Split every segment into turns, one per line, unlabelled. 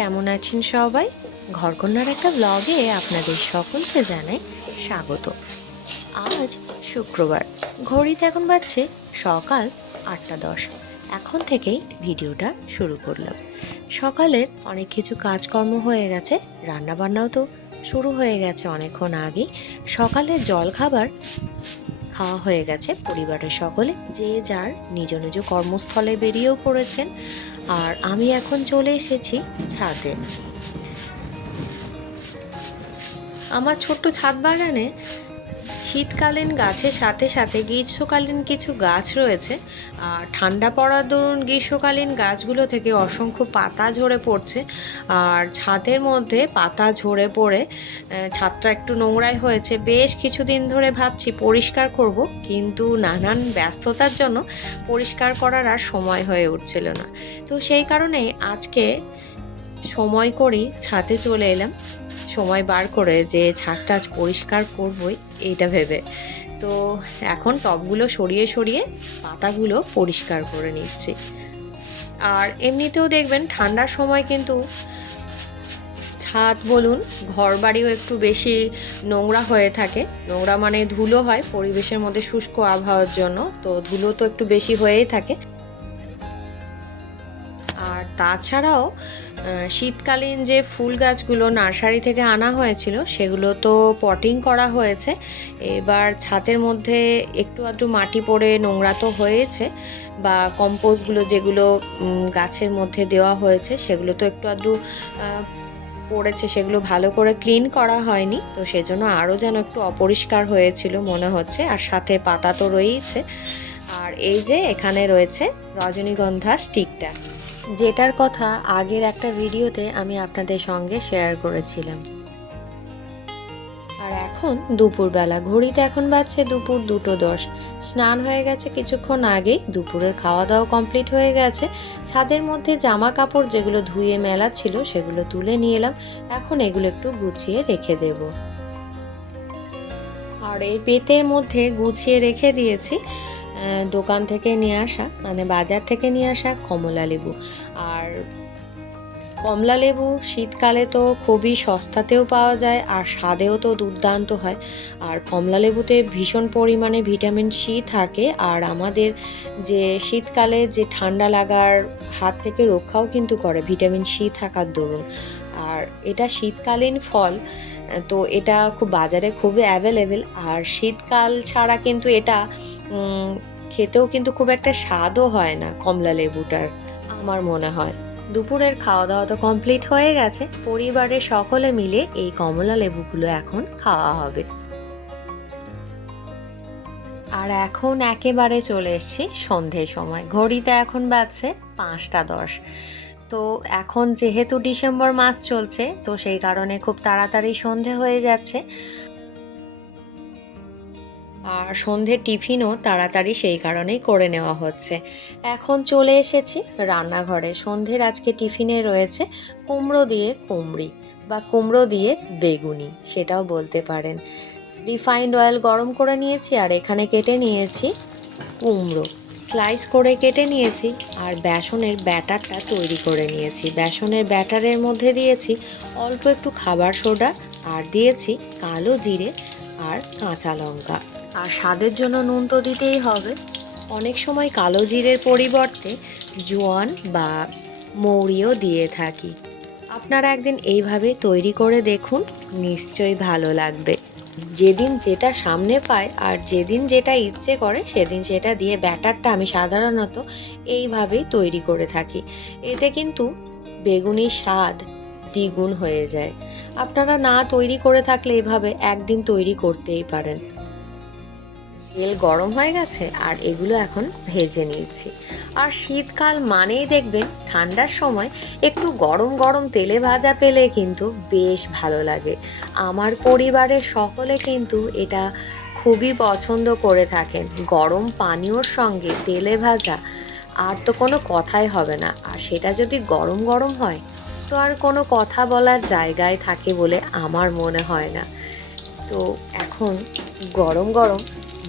কেমন আছেন সবাই? ঘরকন্যার একটা ব্লগে আপনাদের সকলকে জানাই স্বাগত। আজ শুক্রবার, ঘড়িতে এখন বাজছে সকাল আটটা দশ। এখন থেকেই ভিডিওটা শুরু করলাম। সকালের অনেক কিছু কাজকর্ম হয়ে গেছে, রান্নাবান্নাও তো শুরু হয়ে গেছে অনেকক্ষণ আগেই। সকালে জল খাবার খাওয়া হয়ে গেছে পরিবারের সকলে, যে যার নিজ নিজ কর্মস্থলে বেরিয়েও পড়েছেন। আর আমি এখন চলে এসেছি ছাদে। আমার ছোট্ট ছাদ বাগানে শীতকালীন গাছের সাথে সাথে গ্রীষ্মকালীন কিছু গাছ রয়েছে। আর ঠান্ডা পড়ার দরুন গ্রীষ্মকালীন গাছগুলো থেকে অসংখ্য পাতা ঝরে পড়ছে। আর ছাদের মধ্যে পাতা ঝরে পড়ে ছাদটা একটু নোংরাই হয়েছে। বেশ কিছুদিন ধরে ভাবছি পরিষ্কার করব, কিন্তু নানান ব্যস্ততার জন্য পরিষ্কার করার আর সময় হয়ে উঠছিল না। তো সেই কারণে আজকে সময় করেই ছাদে চলে এলাম। সময় বার করে যে ছাদটা আজ পরিষ্কার করবই, এইটা ভেবে। তো এখন টবগুলো সরিয়ে সরিয়ে পাতাগুলো পরিষ্কার করে নিচ্ছি। আর এমনিতেও দেখবেন ঠান্ডার সময় কিন্তু ছাদ বলুন ঘর বাড়িও একটু বেশি নোংরা হয়ে থাকে। নোংরা মানে ধুলো হয় পরিবেশের মধ্যে শুষ্ক আবহাওয়ার জন্য, তো ধুলো তো একটু বেশি হয়েই থাকে। আর তাছাড়াও শীতকালীন যে ফুল গাছগুলো নার্সারি থেকে আনা হয়েছিল, সেগুলো তো পটিং করা হয়েছে। এবার ছাদের মধ্যে একটু আধটু মাটি পড়ে নোংরা তো হয়েছে, বা কম্পোস্টগুলো যেগুলো গাছের মধ্যে দেওয়া হয়েছে, সেগুলো তো একটু আধটু পড়েছে, সেগুলো ভালো করে ক্লিন করা হয়নি। তো সেজন্য আরও যেন একটু অপরিষ্কার হয়েছিল মনে হচ্ছে, আর সাথে পাতা তো রয়েইছে। আর এই যে এখানে রয়েছে রজনীগন্ধা স্টিকটা। যেটার কথা আগের একটা ভিডিওতে আমি আপনাদের সঙ্গে শেয়ার করেছিলাম। আর এখন দুপুরবেলা ঘড়িতে এখন বাজছে দুপুর দুটো দশ। স্নান হয়ে গেছে কিছুক্ষণ আগেই, দুপুরের খাওয়া দাওয়া কমপ্লিট হয়ে গেছে। ছাদের মধ্যে জামা কাপড় যেগুলো ধুয়ে মেলা ছিল সেগুলো তুলে নিয়ে এলাম। এখন এগুলো একটু গুছিয়ে রেখে দেব। আর এই পেতের মধ্যে গুছিয়ে রেখে দিয়েছি। দোকান থেকে নিয়ে আসা মানে বাজার থেকে নিয়ে আসা কমলা লেবু। আর কমলা লেবু শীতকালে তো খুবই সস্তাতেও পাওয়া যায়, আর স্বাদেও তো দুর্দান্ত হয়। আর কমলা লেবুতে ভীষণ পরিমাণে ভিটামিন সি থাকে, আর আমাদের যে শীতকালে যে ঠান্ডা লাগার হাত থেকে রক্ষাও কিন্তু করে ভিটামিন সি থাকার দরুন। আর এটা শীতকালীন ফল তো এটা খুব বাজারে খুবই অ্যাভেলেবেল আর শীতকাল ছাড়া কিন্তু এটা খেতেও কিন্তু খুব একটা স্বাদও হয় না কমলা লেবুটার, আমার মনে হয়। দুপুরের খাওয়া দাওয়া তো কমপ্লিট হয়ে গেছে, পরিবারের সকলে মিলে এই কমলা লেবুগুলো এখন খাওয়া হবে। আর এখন একেবারে চলে এসছি সন্ধে সময়, ঘড়িতে এখন বাজছে পাঁচটা দশ। তো এখন যেহেতু ডিসেম্বর মাস চলছে, তো সেই কারণে খুব তাড়াতাড়ি সন্ধে হয়ে যাচ্ছে। আর সন্ধে টিফিনও তাড়াতাড়ি সেই কারণেই করে নেওয়া হচ্ছে। এখন চলে এসেছি রান্নাঘরে। সন্ধের আজকে টিফিনে রয়েছে কুমড়ো দিয়ে কুমড়ি বা কুমড়ো দিয়ে বেগুনি, সেটাও বলতে পারেন। রিফাইন্ড অয়েল গরম করে নিয়েছি আর এখানে কেটে নিয়েছি কুমড়ো। স্লাইস করে কেটে নিয়েছি আর বেসনের ব্যাটারটা তৈরি করে নিয়েছি। বেসনের ব্যাটারের মধ্যে দিয়েছি অল্প একটু খাবার সোডা আর দিয়েছি কালো জিরে আর কাঁচা লঙ্কা। আর স্বাদের জন্য নুন তো দিতেই হবে। অনেক সময় কালো জিরের পরিবর্তে জোয়ান বা মৌরিও দিয়ে থাকি। আপনারা একদিন এইভাবে তৈরি করে দেখুন, নিশ্চয়ই ভালো লাগবে। যেদিন যেটা সামনে পায় আর যেদিন যেটা ইচ্ছে করে সেদিন সেটা দিয়ে ব্যাটারটা আমি সাধারণত এইভাবেই তৈরি করে থাকি। এতে কিন্তু বেগুনি স্বাদ দ্বিগুণ হয়ে যায়। আপনারা না তৈরি করে থাকলে এভাবে একদিন তৈরি করতেই পারেন। তেল গরম হয়ে গেছে আর এগুলো এখন ভেজে নিয়েছি। আর শীতকাল মানেই দেখবেন ঠান্ডার সময় একটু গরম গরম তেলে ভাজা পেলে কিন্তু বেশ ভালো লাগে। আমার পরিবারের সকলে কিন্তু এটা খুবই পছন্দ করে থাকেন। গরম পানীয়র সঙ্গে তেলে ভাজা আর তো কোনো কথাই হবে না। আর সেটা যদি গরম গরম হয়, তো আর কোনো কথা বলার জায়গায় থাকে বলে আমার মনে হয় না। তো এখন গরম গরম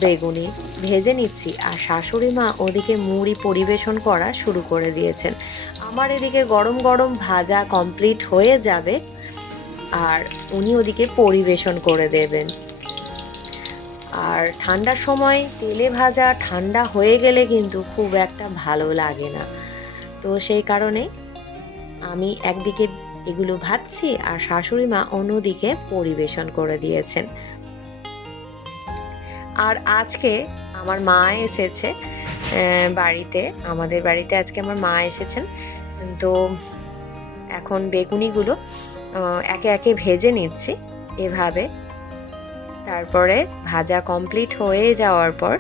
বেগুনি ভেজে নিচ্ছি আর শাশুড়ি মা ওদিকে মুড়ি পরিবেশন করা শুরু করে দিয়েছেন। আমার এদিকে গরম গরম ভাজা কমপ্লিট হয়ে যাবে আর উনি ওদিকে পরিবেশন করে দেবেন। আর ঠান্ডার সময় তেলে ভাজা ঠান্ডা হয়ে গেলে কিন্তু খুব একটা ভালো লাগে না। তো সেই কারণে আমি একদিকে এগুলো ভাজছি আর শাশুড়ি মা অন্যদিকে পরিবেশন করে দিয়েছেন। আর আজকে আমার মা এসেছে বাড়িতে। আমাদের বাড়িতে আজকে আমার মা এসেছেন। তো এখন বেগুনিগুলো একে একে ভেজে নিচ্ছি এভাবে। তারপরে ভাজা কমপ্লিট হয়ে যাওয়ার পর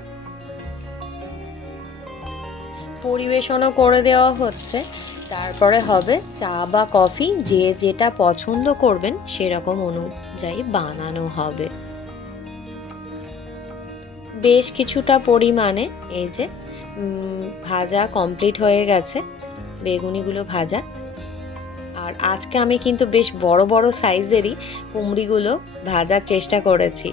পরিবেশনও করে দেওয়া হচ্ছে। তারপরে হবে চা বা কফি, যে যেটা পছন্দ করবেন সেরকম অনুযায়ী বানানো হবে। বেশ কিছুটা পরিমাণে, এই যে ভাজা কমপ্লিট হয়ে গেছে, বেগুনিগুলো ভাজা। আর আজকে আমি কিন্তু বেশ বড় বড় সাইজেরই কুমড়িগুলো ভাজার চেষ্টা করেছি।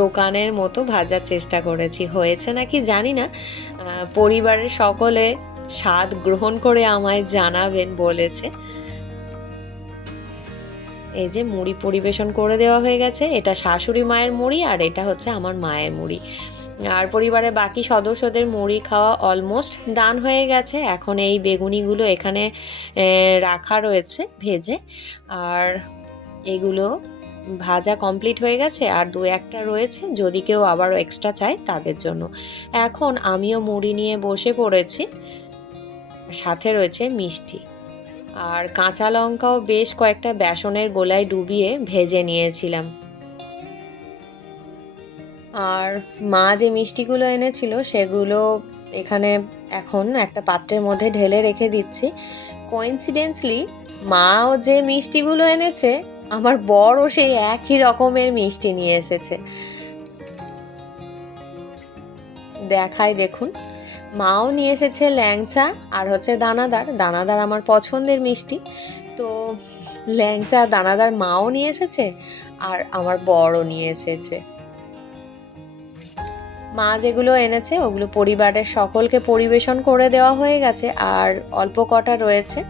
দোকানের মতো ভাজার চেষ্টা করেছি। হয়েছে নাকি জানি না পরিবারের সকলে স্বাদ গ্রহণ করে আমায় জানাবেন বলেছে। এই যে মুড়ি পরিবেশন করে দেওয়া হয়ে গেছে। এটা শাশুড়ি মায়ের মুড়ি আর এটা হচ্ছে আমার মায়ের মুড়ি। আর পরিবারের বাকি সদস্যদের মুড়ি খাওয়া অলমোস্ট ডান হয়ে গেছে। এখন এই বেগুনিগুলো এখানে রাখা রয়েছে ভেজে। আর এগুলো ভাজা কমপ্লিট হয়ে গেছে আর দু একটা রয়েছে। যদি কেউ আবারও এক্সট্রা চায় তাদের জন্য। এখন আমিও মুড়ি নিয়ে বসে পড়েছি। সাথে রয়েছে মিষ্টি। আর কাঁচা লঙ্কাও বেশ কয়েকটা বেসনের গোলায় ডুবিয়ে ভেজে নিয়েছিলাম। আর মা যে মিষ্টিগুলো এনেছিল সেগুলো এখানে এখন একটা পাত্রের মধ্যে ঢেলে রেখে দিচ্ছি। কোইন্সিডেন্সলি মাও যে মিষ্টিগুলো এনেছে, আমার বড়ও সেই একই রকমের মিষ্টি নিয়ে এসেছে। দেখাই দেখুন। মাও নিয়ে এসেছে ল্যাংচা আর হচ্ছে দানাদার। দানাদার আমার পছন্দের মিষ্টি। তো ল্যাংচা, দানাদার মাও নিয়ে এসেছে আর আমার বড়ও নিয়ে এসেছে। মা যেগুলো এনেছে ওগুলো পরিবারের সকলকে পরিবেশন করে দেওয়া হয়ে গেছে আর অল্প কটা রয়েছে।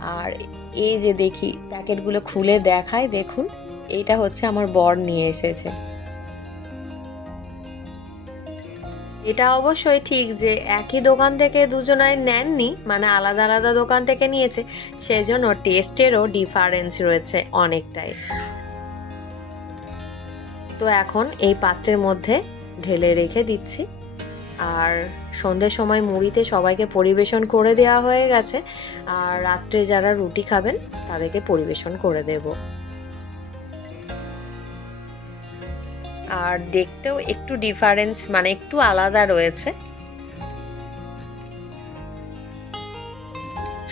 আর এই যে দেখি, প্যাকেটগুলো খুলে দেখায়, দেখুন, এইটা হচ্ছে আমার বর নিয়ে এসেছে। এটা অবশ্যই ঠিক যে একই দোকান থেকে দুজনায় নেননি মানে আলাদা আলাদা দোকান থেকে নিয়েছে, সেজন্য টেস্টেরও ডিফারেন্স রয়েছে অনেকটাই। তো এখন এই পাত্রের মধ্যে ঢেলে রেখে দিচ্ছি। আর সন্ধ্যের সময় মুড়িতে সবাইকে পরিবেশন করে দেওয়া হয়ে গেছে। আর রাত্রে যারা রুটি খাবেন, তাদেরকে পরিবেশন করে দেব। আর দেখতেও একটু ডিফারেন্স মানে একটু আলাদা রয়েছে।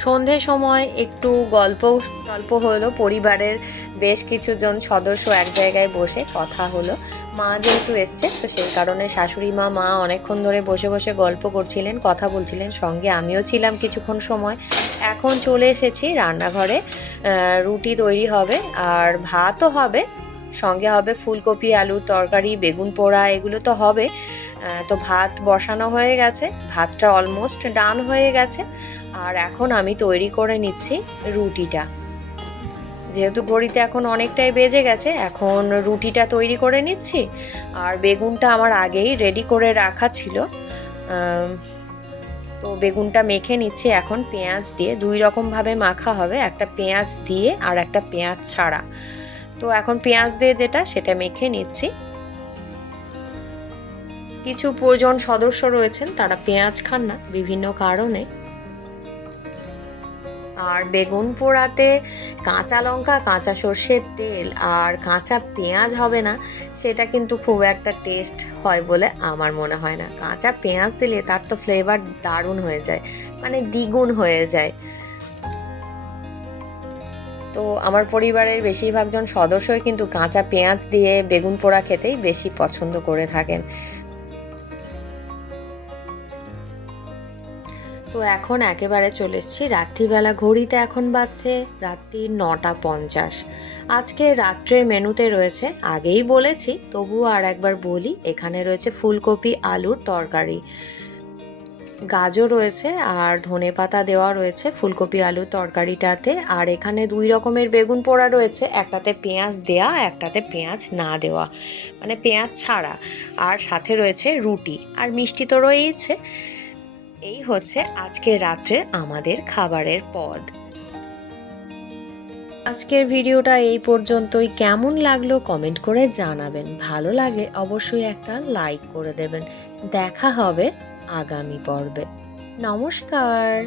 সন্ধ্যের সময় একটু গল্প টল্প হলো, পরিবারের বেশ কিছুজন সদস্য এক জায়গায় বসে কথা হলো। মা যেহেতু এসছে, তো সেই কারণে শাশুড়ি মা মা অনেকক্ষণ ধরে বসে বসে গল্প করছিলেন, কথা বলছিলেন, সঙ্গে আমিও ছিলাম কিছুক্ষণ সময়। এখন চলে এসেছি রান্নাঘরে। রুটি তৈরি হবে, আর ভাতও হবে। সঙ্গে হবে ফুলকপি আলুর তরকারি, বেগুন পোড়া, এগুলো তো হবে। তো ভাত বসানো হয়ে গেছে, ভাতটা অলমোস্ট ডান হয়ে গেছে। আর এখন আমি তৈরি করে নিচ্ছি রুটিটা। যেহেতু ঘড়িতে এখন অনেকটাই বেজে গেছে, এখন রুটিটা তৈরি করে নিচ্ছি। আর বেগুনটা আমার আগেই রেডি করে রাখা ছিল। তো বেগুনটা মেখে নিচ্ছি এখন পেঁয়াজ দিয়ে। দুই রকমভাবে মাখা হবে, একটা পেঁয়াজ দিয়ে আর একটা পেঁয়াজ ছাড়া। তো এখন পেঁয়াজ দিয়ে যেটা, সেটা মেখে নিচ্ছি। কিছু প্রয়োজন সদস্য রয়েছেন, তারা পেঁয়াজ খান না, বিভিন্ন কারণে। আর বেগুন পোড়াতে কাঁচা লঙ্কা, কাঁচা সর্ষের তেল আর কাঁচা পেঁয়াজ হবে না, সেটা কিন্তু খুব একটা টেস্ট হয় বলে আমার মনে হয় না। কাঁচা পেঁয়াজ দিলে তার তো ফ্লেভার দারুণ হয়ে যায় মানে দ্বিগুণ হয়ে যায়। তো আমার পরিবারের বেশিরভাগজন সদস্যই কিন্তু কাঁচা পেঁয়াজ দিয়ে বেগুন পোড়া খেতেই বেশি পছন্দ করে থাকেন। তো এখন একেবারে চলে এসেছি, রাত্রিবেলা ঘড়িতে এখন বাজছে রাত্রি নটা পঞ্চাশ। আজকে রাত্রের মেনুতে রয়েছে, আগেই বলেছি, তবুও আর একবার বলি, এখানে রয়েছে ফুলকপি, আলুর তরকারি। গাজর রয়েছে আর ধনে পাতা দেওয়া রয়েছে, ফুলকপি, আলুর তরকারিটাতে। আর এখানে দুই রকমের বেগুন পোড়া রয়েছে, একটাতে পেঁয়াজ দেয়া, একটাতে পেঁয়াজ না দেওয়া। মানে পেঁয়াজ ছাড়া। আর সাথে রয়েছে রুটি। আর মিষ্টি তো রয়েইছে। এই হচ্ছে আজকে রাত্রের আমাদের খাবারের পদ। আজকের ভিডিওটা এই পর্যন্তই। কেমন লাগল কমেন্ট করে জানাবেন। ভালো লাগে অবশ্যই একটা লাইক করে দেবেন। দেখা হবে আগামী পর্বে। নমস্কার।